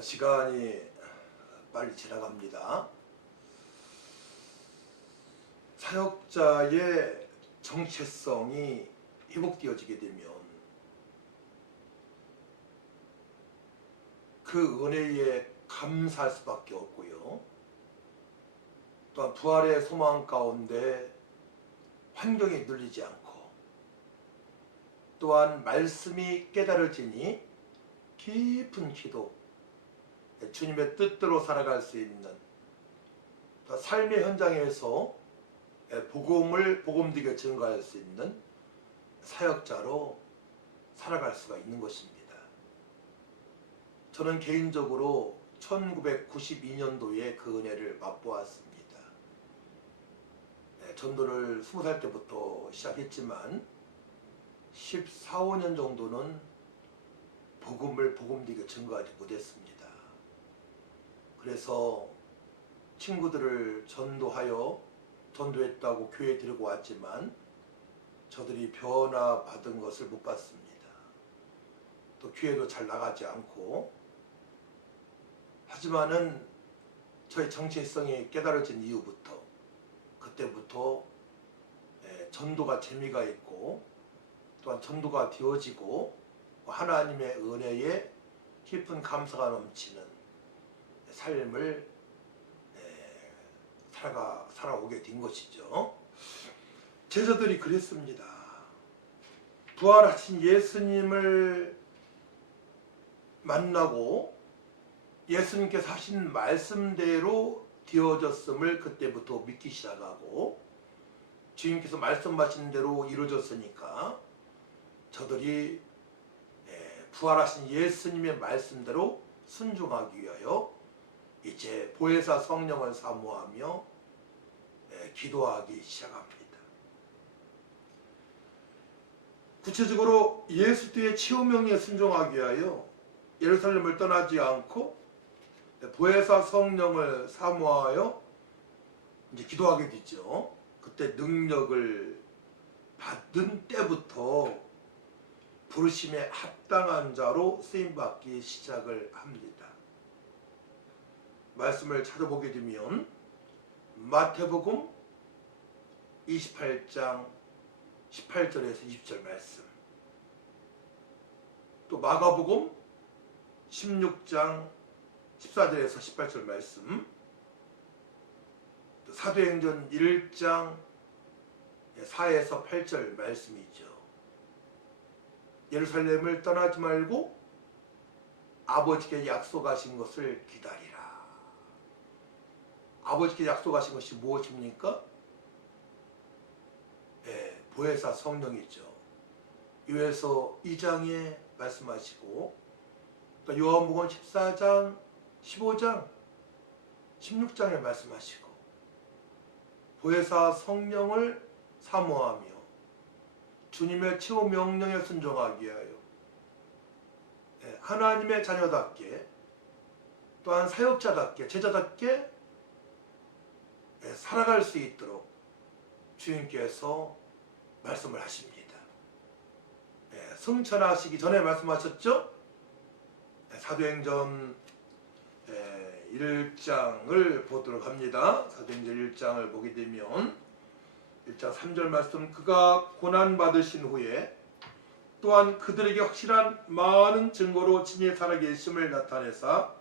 시간이 빨리 지나갑니다. 사역자의 정체성이 회복되어지게 되면 그 은혜에 감사할 수밖에 없고요. 또한 부활의 소망 가운데 환경이 눌리지 않고 또한 말씀이 깨달아지니 깊은 기도, 주님의 뜻대로 살아갈 수 있는 삶의 현장에서 복음되게 증거할 수 있는 사역자로 살아갈 수가 있는 것입니다. 저는 개인적으로 1992년도에 그 은혜를 맛보았습니다. 전도를 20살 때부터 시작했지만 14, 15년 정도는 복음을 복음되게 증거하지 못했습니다. 그래서 친구들을 전도했다고 교회에 데리고 왔지만 저들이 변화받은 것을 못 봤습니다. 또 교회도 잘 나가지 않고, 하지만은 저의 정체성이 깨달아진 이후부터 그때부터 전도가 재미가 있고 또한 전도가 되어지고 하나님의 은혜에 깊은 감사가 넘치는 삶을 살아오게 된 것이죠. 제자들이 그랬습니다. 부활하신 예수님을 만나고 예수님께서 하신 말씀대로 되어졌음을 그때부터 믿기 시작하고, 주님께서 말씀하신 대로 이루어졌으니까 저들이 부활하신 예수님의 말씀대로 순종하기 위하여 이제 보혜사 성령을 사모하며 기도하기 시작합니다. 구체적으로 예수의 치유명령에 순종하기 위하여 예루살렘을 떠나지 않고 보혜사 성령을 사모하여 이제 기도하게 되죠. 그때 능력을 받은 때부터 부르심에 합당한 자로 쓰임받기 시작을 합니다. 말씀을 찾아보게 되면 마태복음 28장 18절에서 20절 말씀, 또 마가복음 16장 14절에서 18절 말씀, 또 사도행전 1장 4에서 8절 말씀이죠. 예루살렘을 떠나지 말고 아버지께 약속하신 것을 기다리라. 아버지께 약속하신 것이 무엇입니까? 보혜사 성령이죠. 요에서 2장에 말씀하시고, 또 요한복음 14장, 15장, 16장에 말씀하시고, 보혜사 성령을 사모하며 주님의 치유 명령에 순종하기 위하여 하나님의 자녀답게, 또한 사역자답게, 제자답게 살아갈 수 있도록 주님께서 말씀을 하십니다. 승천하시기 전에 말씀하셨죠? 사도행전 1장을 보도록 합니다. 사도행전 1장을 보게 되면 1장 3절 말씀, 그가 고난받으신 후에 또한 그들에게 확실한 많은 증거로 진히 살아계심을 나타내사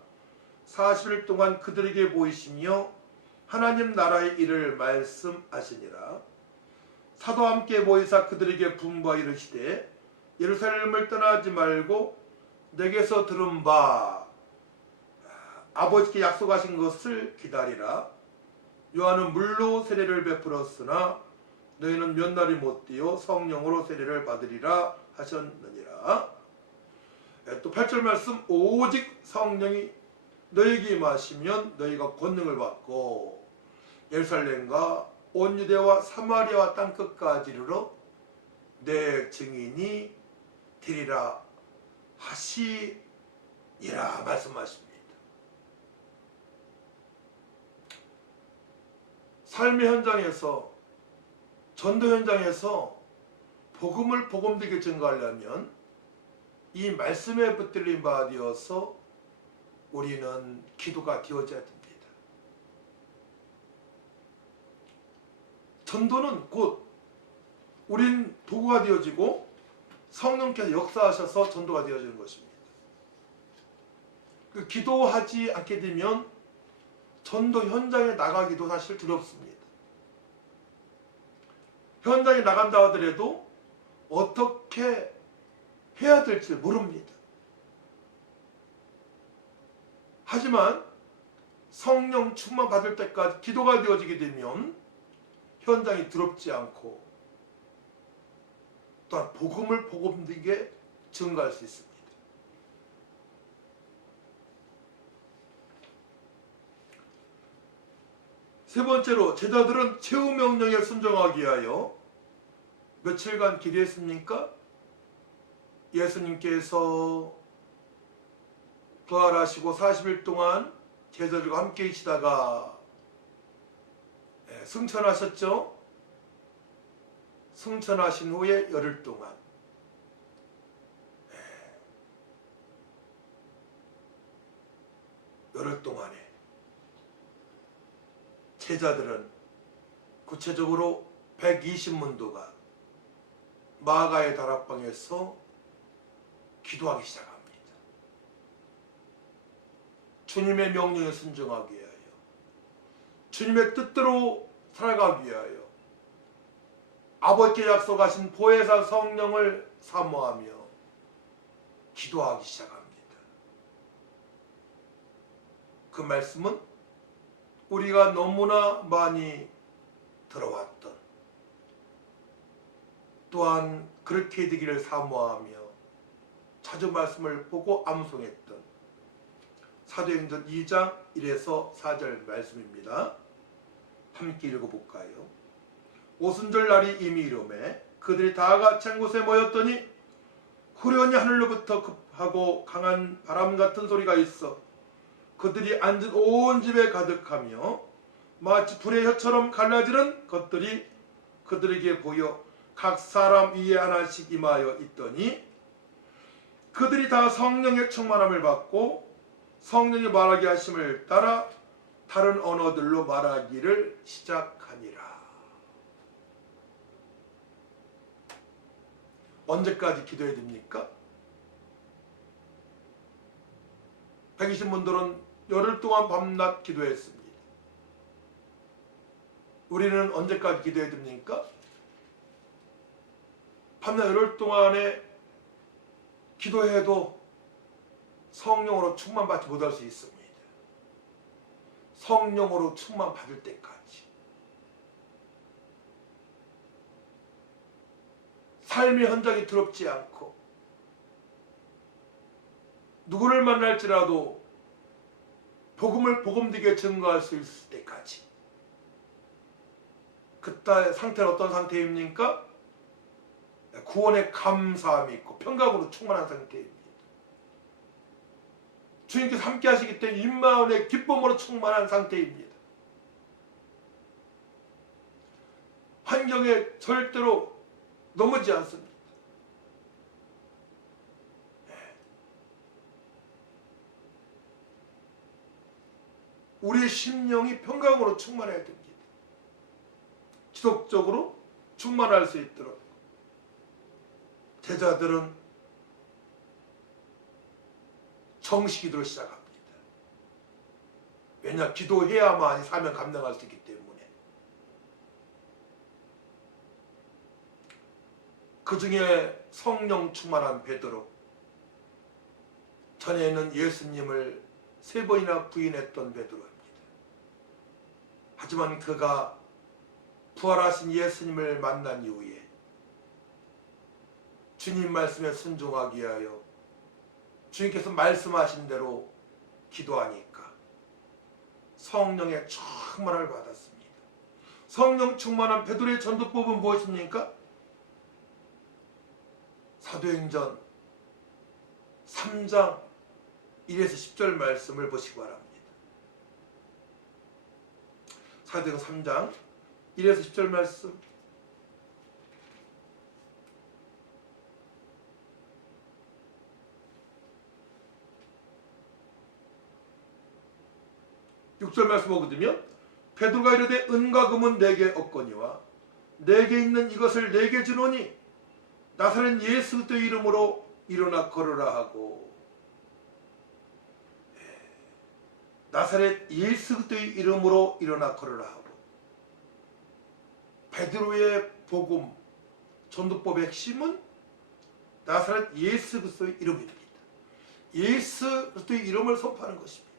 40일 동안 그들에게 보이시며 하나님 나라의 일을 말씀하시니라. 사도와 함께 모이사 그들에게 분부하 이르시되 예루살렘을 떠나지 말고 내게서 들은 바 아버지께 약속하신 것을 기다리라. 요한은 물로 세례를 베풀었으나 너희는 몇 날이 못 되어 성령으로 세례를 받으리라 하셨느니라. 또 8절 말씀, 오직 성령이 너희에게 임하시면 너희가 권능을 받고 예루살렘과 온 유대와 사마리아와 땅끝까지 이르러 내 증인이 되리라 하시니라 말씀하십니다. 삶의 현장에서, 전도 현장에서 복음을 복음되게 증거하려면 이 말씀에 붙들린 바 되어서 우리는 기도가 되어져야 됩니다. 전도는 곧 우린 도구가 되어지고 성령께서 역사하셔서 전도가 되어지는 것입니다. 기도하지 않게 되면 전도 현장에 나가기도 사실 두렵습니다. 현장에 나간다 하더라도 어떻게 해야 될지 모릅니다. 하지만 성령 충만 받을 때까지 기도가 되어지게 되면 현장이 두렵지 않고 또한 복음을 복음되게 증거할 수 있습니다. 세 번째로 제자들은 최후 명령에 순종하기 위하여 며칠간 기도했습니까? 예수님께서 부활하시고 40일 동안 제자들과 함께 계시다가 승천하셨죠? 승천하신 후에 열흘 동안 열흘 동안에 제자들은 구체적으로 120문도가 마가의 다락방에서 기도하기 시작합니다. 주님의 명령에 순종하기 위하여, 주님의 뜻대로 살아가기 위하여, 아버지께 약속하신 보혜사 성령을 사모하며 기도하기 시작합니다. 그 말씀은 우리가 너무나 많이 들어왔던, 또한 그렇게 되기를 사모하며 자주 말씀을 보고 암송했던 사도행전 2장 1에서 4절 말씀입니다. 함께 읽어볼까요? 오순절 날이 이미 이르매 그들이 다 같이 한 곳에 모였더니 후련히 하늘로부터 급하고 강한 바람 같은 소리가 있어 그들이 앉은 온 집에 가득하며 마치 불의 혀처럼 갈라지는 것들이 그들에게 보여 각 사람 위에 하나씩 임하여 있더니 그들이 다 성령의 충만함을 받고 성령이 말하게 하심을 따라 다른 언어들로 말하기를 시작하니라. 언제까지 기도해야 됩니까? 120문도는 열흘 동안 밤낮 기도했습니다. 우리는 언제까지 기도해야 됩니까? 밤낮 열흘 동안에 기도해도 성령으로 충만받지 못할 수 있습니다. 성령으로 충만받을 때까지. 삶의 현장이 두렵지 않고 누구를 만날지라도 복음을 복음되게 증거할 수 있을 때까지. 그때 상태는 어떤 상태입니까? 구원의 감사함이 있고 평강으로 충만한 상태입니다. 주님께서 함께 하시기 때문에 임마음의 기쁨으로 충만한 상태입니다. 환경에 절대로 넘어지지 않습니다. 우리의 심령이 평강으로 충만해야 됩니다. 지속적으로 충만할 수 있도록 제자들은 정식기도를 시작합니다. 왜냐? 기도해야만 사명 감당할 수 있기 때문에. 그 중에 성령 충만한 베드로, 전에는 예수님을 3번이나 부인했던 베드로입니다. 하지만 그가 부활하신 예수님을 만난 이후에 주님 말씀에 순종하기 위하여 주님께서 말씀하신 대로 기도하니까 성령의 충만함을 받았습니다. 성령 충만한 베드로의 전도법은 무엇입니까? 사도행전 3장 1에서 10절 말씀을 보시기 바랍니다. 사도행전 3장 1에서 10절 말씀. 6절 말씀 보거든요. 베드로가 이르되 은과 금은 내게 없거니와 내게 있는 이것을 내게 주노니 나사렛 예수 그리스도의 이름으로 일어나 걸으라 하고, 나사렛 예수 그리스도의 이름으로 일어나 걸으라 하고. 베드로의 복음 전도법의 핵심은 나사렛 예수 그리스도의 이름입니다. 예수 그리스도의 이름을 선포하는 것입니다.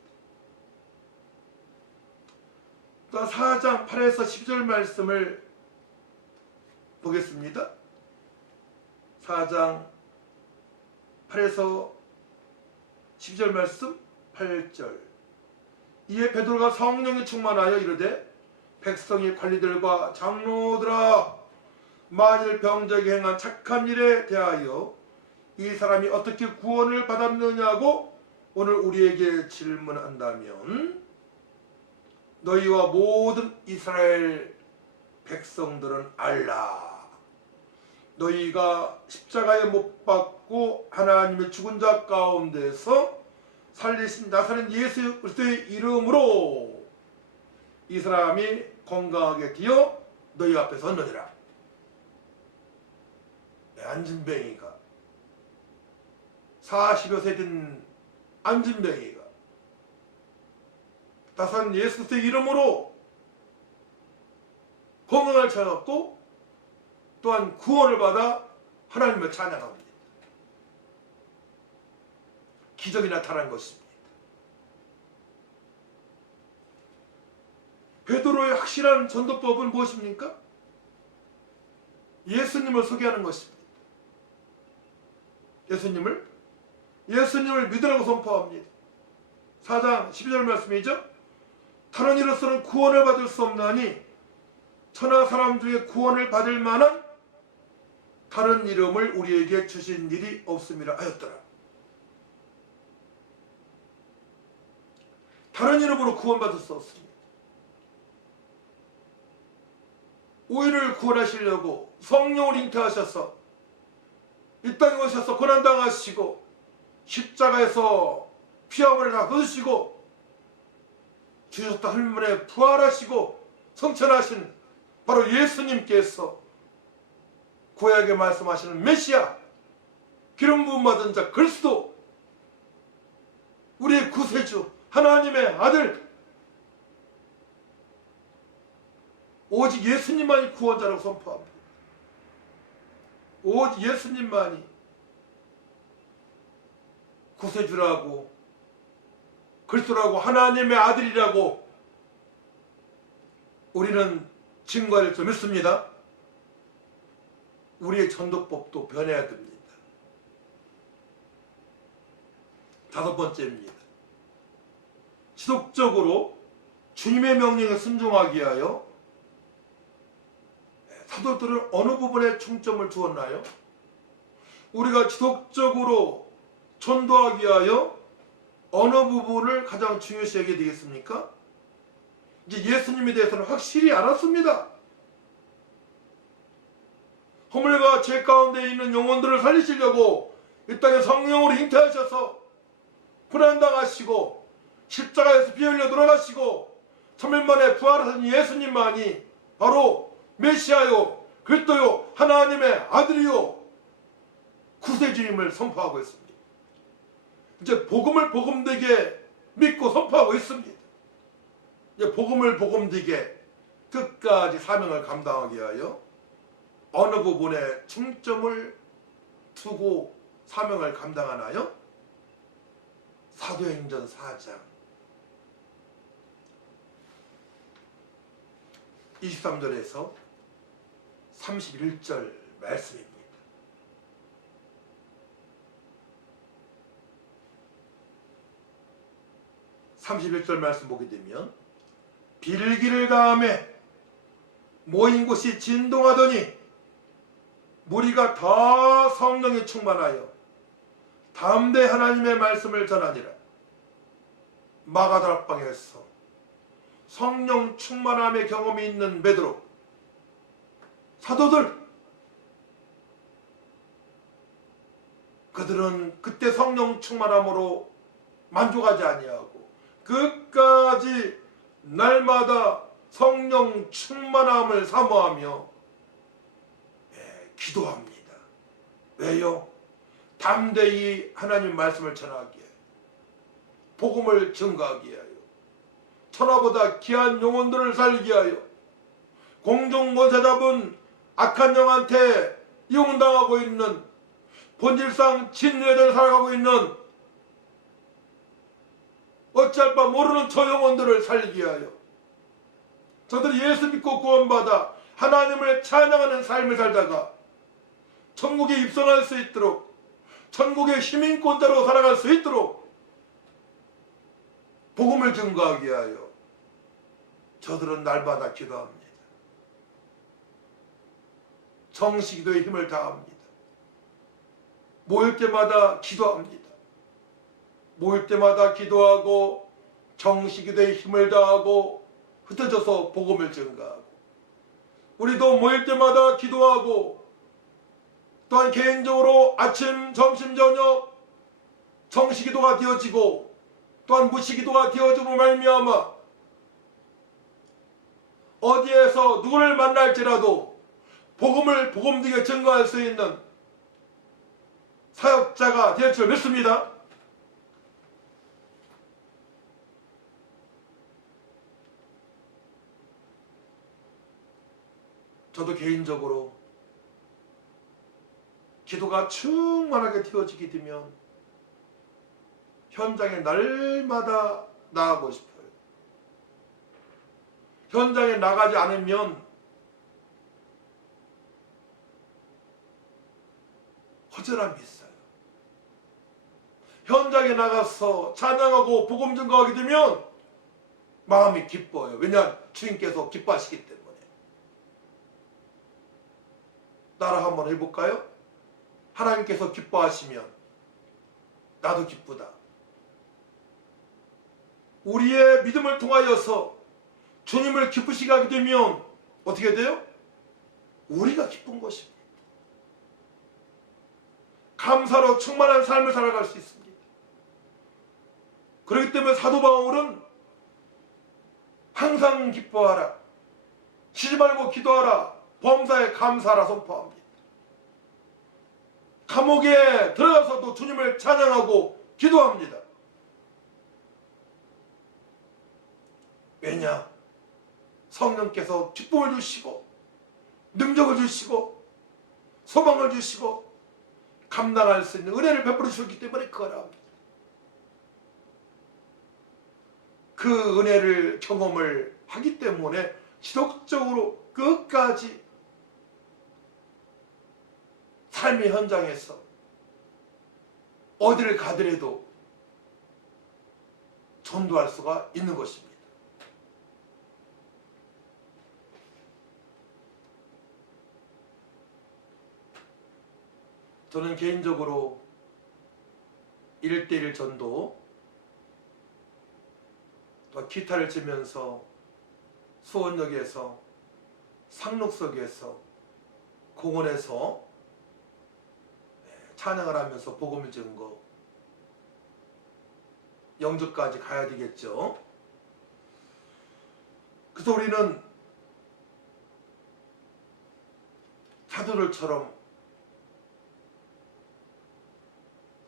또 4장 8에서 10절 말씀을 보겠습니다. 4장 8에서 10절 말씀. 8절. 이에 베드로가 성령에 충만하여 이르되 백성의 관리들과 장로들아, 만일 병자에게 행한 착한 일에 대하여 이 사람이 어떻게 구원을 받았느냐고 오늘 우리에게 질문한다면 너희와 모든 이스라엘 백성들은 알라. 너희가 십자가에 못 박고 하나님의 죽은 자 가운데서 살리신 나사렛 예수 그리스도의 이름으로 이 사람이 건강하게 되어 너희 앞에 섰느니라. 안진뱅이가 40여 세 된 안진뱅이가 나사렛 예수 그리스도의 이름으로 건강을 찾았고 또한 구원을 받아 하나님을 찬양합니다. 기적이 나타난 것입니다. 베드로의 확실한 전도법은 무엇입니까? 예수님을 소개하는 것입니다. 예수님을 믿으라고 선포합니다. 4장 12절 말씀이죠. 다른 이로서는 구원을 받을 수 없나니 천하 사람 중에 구원을 받을 만한 다른 이름을 우리에게 주신 일이 없음이라 하였더라. 다른 이름으로 구원받을 수 없습니다. 우리를 구원하시려고 성령을 잉태하셔서 이 땅에 오셔서 고난당하시고 십자가에서 피아물을 다 흘리시고 주셨다 흘문에 부활하시고 성천하신 바로 예수님께서 구약에 말씀하시는 메시아, 기름 부음 받은 자 그리스도, 우리의 구세주, 하나님의 아들, 오직 예수님만이 구원자라고 선포합니다. 오직 예수님만이 구세주라고, 그리스도라고, 하나님의 아들이라고 우리는 증거할 줄 믿습니다. 우리의 전도법도 변해야 됩니다. 5번째입니다. 지속적으로 주님의 명령에 순종하기 위하여 사도들은 어느 부분에 중점을 두었나요? 우리가 지속적으로 전도하기 위하여 어느 부분을 가장 중요시하게 되겠습니까? 이제 예수님에 대해서는 확실히 알았습니다. 허물과 죄 가운데 있는 영혼들을 살리시려고 이 땅에 성령으로 잉태하셔서 고난당하시고 십자가에서 피 흘려 돌아가시고 3일 만에 부활하신 예수님만이 바로 메시아요, 그리스도요, 하나님의 아들이요, 구세주임을 선포하고 있습니다. 이제 복음을 복음되게 믿고 선포하고 있습니다. 이제 복음을 복음되게 끝까지 사명을 감당하기 위하여 어느 부분에 중점을 두고 사명을 감당하나요? 사도행전 4장 23절에서 31절 말씀입니다. (31절) 말씀 보게 되면 빌기를 다음에 모인 곳이 진동하더니 무리가 다 성령에 충만하여 담대 하나님의 말씀을 전하니라. 마가다락방에서 성령 충만함의 경험이 있는 베드로, 사도들, 그들은 그때 성령 충만함으로 만족하지 아니하고 끝까지 날마다 성령 충만함을 사모하며 기도합니다. 왜요? 담대히 하나님 말씀을 전하기에, 복음을 증거하기 위하여, 천하보다 귀한 영혼들을 살게 하여, 공중권세 잡은 악한 영한테 이용당하고 있는, 본질상 진리를 살아가고 있는 어찌할 바 모르는 저 영혼들을 살게 하여 저들이 예수 믿고 구원받아 하나님을 찬양하는 삶을 살다가 천국에 입성할 수 있도록, 천국의 시민권자로 살아갈 수 있도록 복음을 증거하기 위하여 저들은 날마다 기도합니다. 정식기도의 힘을 다합니다. 모일 때마다 기도합니다. 모일 때마다 기도하고 정식기도의 힘을 다하고 흩어져서 복음을 증거하고, 우리도 모일 때마다 기도하고 또한 개인적으로 아침, 점심, 저녁 정식기도가 되어지고 또한 무식기도가 되어지고 말미암아 어디에서 누구를 만날지라도 복음을 복음되게 증거할 수 있는 사역자가 될 줄 믿습니다. 저도 개인적으로 기도가 충만하게 되어지게 되면 현장에 날마다 나가고 싶어요. 현장에 나가지 않으면 허전함이 있어요. 현장에 나가서 찬양하고 복음 증거하게 되면 마음이 기뻐요. 왜냐? 주님께서 기뻐하시기 때문에. 따라 한번 해볼까요? 하나님께서 기뻐하시면 나도 기쁘다. 우리의 믿음을 통하여서 주님을 기쁘시게 하게 되면 어떻게 돼요? 우리가 기쁜 것입니다. 감사로 충만한 삶을 살아갈 수 있습니다. 그렇기 때문에 사도 바울은 항상 기뻐하라, 쉬지 말고 기도하라, 범사에 감사하라 선포합니다. 감옥에 들어가서도 주님을 찬양하고 기도합니다. 왜냐? 성령께서 기쁨을 주시고 능력을 주시고 소망을 주시고 감당할 수 있는 은혜를 베풀어 주셨기 때문에 그거라 합니다. 그 은혜를 경험을 하기 때문에 지속적으로 끝까지 삶의 현장에서 어디를 가더라도 전도할 수가 있는 것입니다. 저는 개인적으로 1:1 전도, 또 기타를 치면서 수원역에서, 상록역에서, 공원에서 찬양을 하면서 복음을 증거, 영주까지 가야 되겠죠. 그래서 우리는 사도들처럼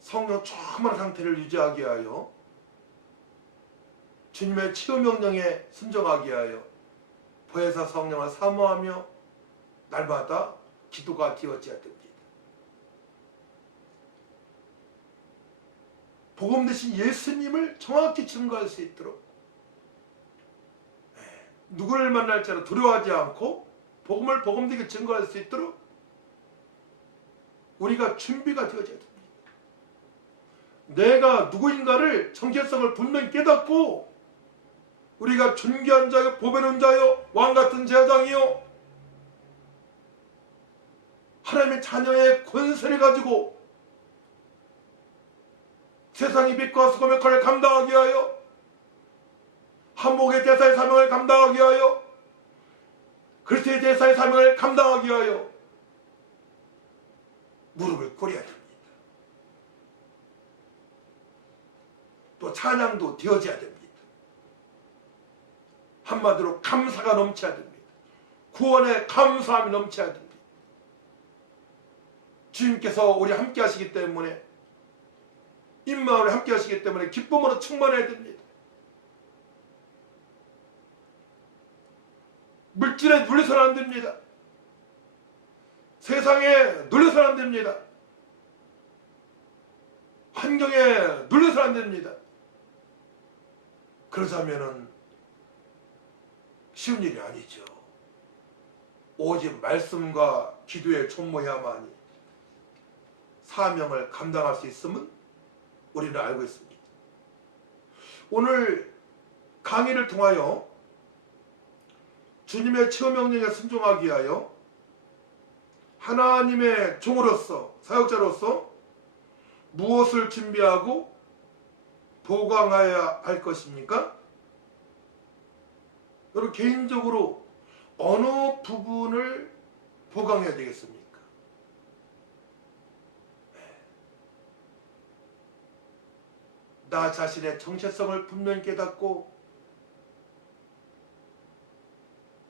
성령 충만한 상태를 유지하기 위하여 주님의 치유 명령에 순종하기 위하여 보혜사 성령을 사모하며 날마다 기도가 되어져야 됩니다. 복음 대신 예수님을 정확히 증거할 수 있도록, 누구를 만날지라도 두려워하지 않고 복음을 복음되게 증거할 수 있도록 우리가 준비가 되어져야 됩니다. 내가 누구인가를 정체성을 분명히 깨닫고 우리가 존귀한 자요, 보배로운 자요, 왕같은 제사장이요, 하나님의 자녀의 권세를 가지고 세상의 빛과 수고의 역할을 감당하기 위하여, 한복의 대사의 사명을 감당하기 위하여, 그리스도의 대사의 사명을 감당하기 위하여 무릎을 꿇어야 됩니다. 또 찬양도 되어져야 됩니다. 한마디로 감사가 넘쳐야 됩니다. 구원에 감사함이 넘쳐야 됩니다. 주님께서 우리 함께 하시기 때문에, 임마을에 함께 하시기 때문에 기쁨으로 충만해야 됩니다. 물질에 눌려서는 안 됩니다. 세상에 눌려서는 안 됩니다. 환경에 눌려서는 안 됩니다. 그러자면은 쉬운 일이 아니죠. 오직 말씀과 기도에 촌모해야만이 사명을 감당할 수 있음은 우리는 알고 있습니다. 오늘 강의를 통하여 주님의 처명령에 순종하기 위하여 하나님의 종으로서, 사역자로서 무엇을 준비하고 보강해야 할 것입니까? 여러분, 개인적으로 어느 부분을 보강해야 되겠습니까? 나 자신의 정체성을 분명히 깨닫고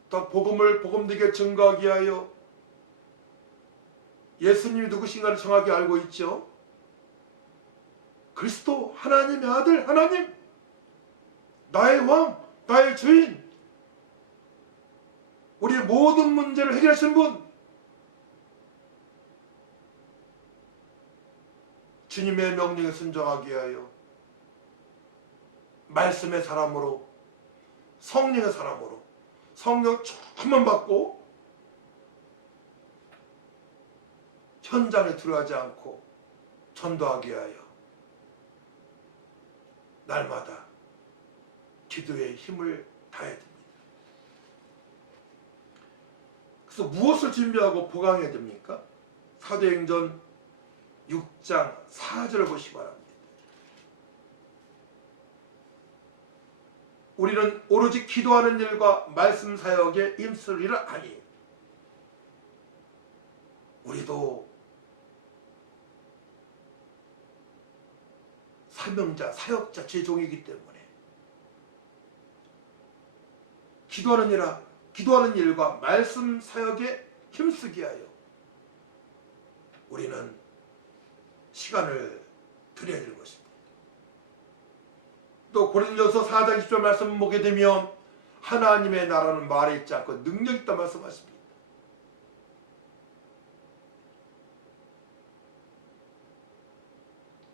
또 복음을 복음되게 증거하기 위하여 예수님이 누구신가를 정확히 알고 있죠. 그리스도, 하나님의 아들, 하나님, 나의 왕, 나의 주인, 우리의 모든 문제를 해결하신 분, 주님의 명령에 순종하기 위하여 말씀의 사람으로, 성령의 사람으로 성령 조금만 받고 현장에 들어가지 않고 전도하기 위하여 날마다 기도에 힘을 다해야 됩니다. 그래서 무엇을 준비하고 보강해야 됩니까? 사도행전 6장 4절을 보시기 바랍니다. 우리는 오로지 기도하는 일과 말씀 사역에 힘쓰리라 하니, 우리도 사명자, 사역자, 제종이기 때문에 기도하는 일과 말씀 사역에 힘쓰기 위하여 우리는 시간을 드려야 될 것입니다. 또 고린도서 4장 20절 말씀 보게 되면 하나님의 나라는 말에 있지 않고 능력 있다 말씀하십니다.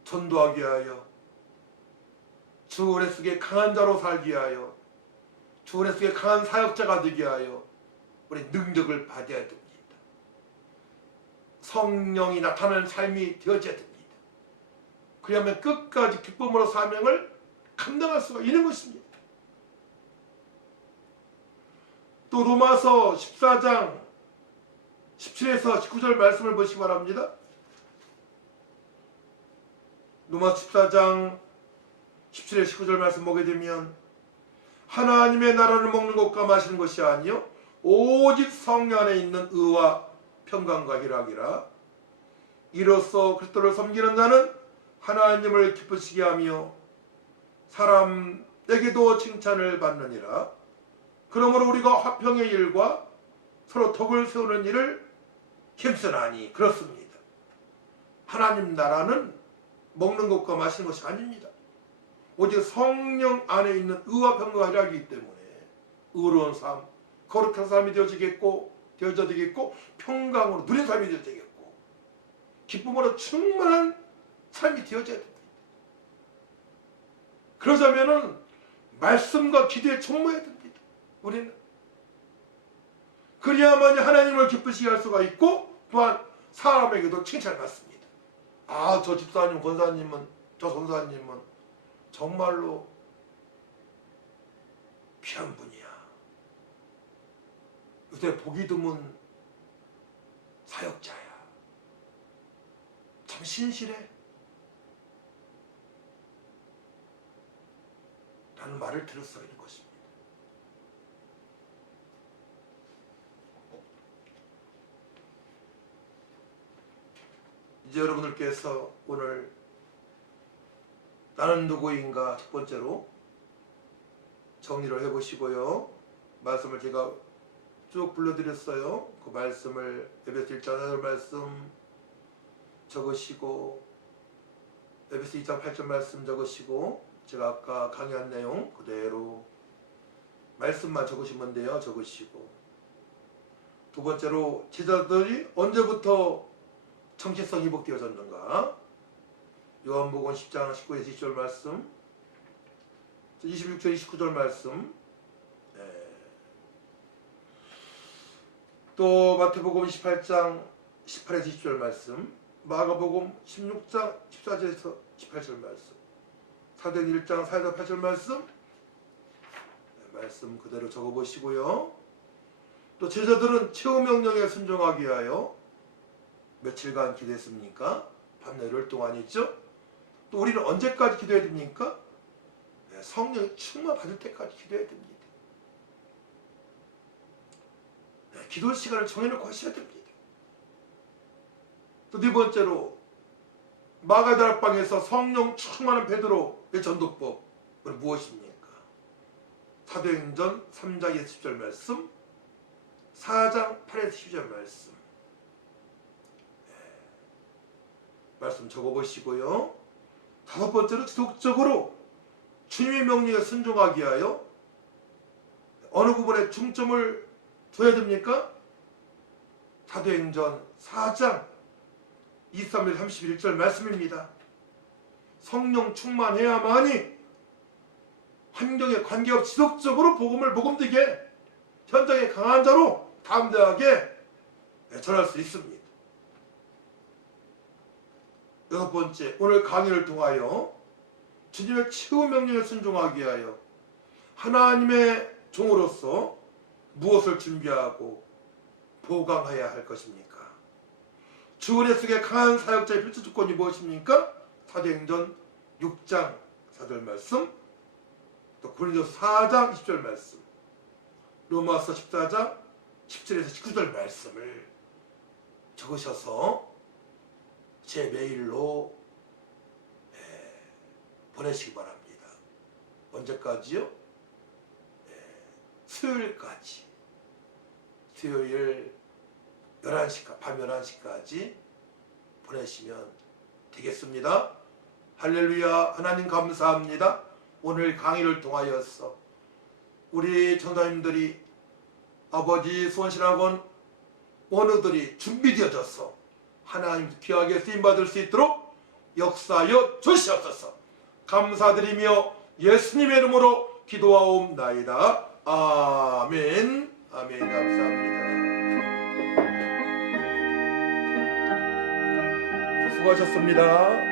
전도하기 위하여, 주 은혜 속에 강한 자로 살기 위하여, 주 은혜 속에 강한 사역자가 되기 위하여 우리 능력을 받아야 됩니다. 성령이 나타나는 삶이 되어져야 됩니다. 그러면 끝까지 기쁨으로 사명을 감당할 수가 있는 것입니다. 또 로마서 14장 17에서 19절 말씀을 보시기 바랍니다. 로마서 14장 17에서 19절 말씀 보게 되면, 하나님의 나라를 먹는 것과 마시는 것이 아니요 오직 성령 안에 있는 의와 평강과 희락이라. 이로써 그리스도를 섬기는 자는 하나님을 기쁘시게 하며 사람에게도 칭찬을 받느니라. 그러므로 우리가 화평의 일과 서로 덕을 세우는 일을 힘쓰나니. 그렇습니다. 하나님 나라는 먹는 것과 마시는 것이 아닙니다. 오직 성령 안에 있는 의와 평강과 희락이기 때문에 의로운 삶, 거룩한 삶이 되어져 되겠고 평강으로 누린 삶이 되어져 되겠고 기쁨으로 충만한 삶이 되어져야 됩니다. 그러자면은 말씀과 기도에 촉모해야 됩니다. 우리는 그래야만이 하나님을 기쁘시게 할 수가 있고, 또한 사람에게도 칭찬을 받습니다. 아, 저 집사님, 권사님은, 저 선사님은 정말로 귀한 분이야. 요새 보기 드문 사역자야. 참 신실해. 라는 말을 들을 수 있는 것입니다. 이제 여러분들께서 오늘 나는 누구인가 첫 번째로 정리를 해보시고요. 말씀을 제가 쭉 불러드렸어요. 그 말씀을 에베소 1장 8절 말씀 적으시고 에베소 2장 8절 말씀 적으시고 제가 아까 강의한 내용 그대로 말씀만 적으시면 돼요. 적으시고 두 번째로 제자들이 언제부터 정체성이 회복되어졌는가? 요한복음 10장 19에서 20절 말씀 26절 29절 말씀 또 마태복음 28장 18에서 20절 말씀 마가복음 16장 14절에서 18절 말씀 사도행 1장 4에서 8절 말씀 말씀 그대로 적어보시고요. 또 제자들은 최후 명령에 순종하기 위하여 며칠간 기도했습니까? 밤 열흘 동안이죠. 또 우리는 언제까지 기도해야 됩니까? 성령 충만 받을 때까지 기도해야 됩니다. 기도 시간을 정해놓고 하셔야 됩니다. 또 네 번째로 마가다락방에서 성령 충만한 베드로의 전도법은 무엇입니까? 사도행전 3장 10절 말씀 4장 8에서 10절 말씀 말씀 적어보시고요. 다섯 번째로 지속적으로 주님의 명령에 순종하기 위하여 어느 부분에 중점을 둬야 됩니까? 사도행전 4장 23절 31절 말씀입니다. 성령 충만해야만이 환경에 관계없이 지속적으로 복음을 복음되게 현장에 강한 자로 담대하게 전할 수 있습니다. 여섯 번째, 오늘 강의를 통하여 주님의 최후 명령에 순종하기 위하여 하나님의 종으로서 무엇을 준비하고 보강해야 할 것입니까? 주 은혜 속에 강한 사역자의 필수 조건이 무엇입니까? 사도행전 6장 4절 말씀 또 고린도서 4장 20절 말씀 로마서 14장 17에서 19절 말씀을 적으셔서 제 메일로 보내시기 바랍니다. 언제까지요? 수요일까지. 수요일 11시, 밤 11시까지 보내시면 되겠습니다. 할렐루야. 하나님 감사합니다. 오늘 강의를 통하여서 우리 전사님들이 아버지 수원신학원 원우들이 준비되어져서 하나님 귀하게 쓰임받을 수 있도록 역사하여 주시옵소서. 감사드리며 예수님의 이름으로 기도하옵나이다. 아멘. 아멘. 감사합니다. 수고하셨습니다.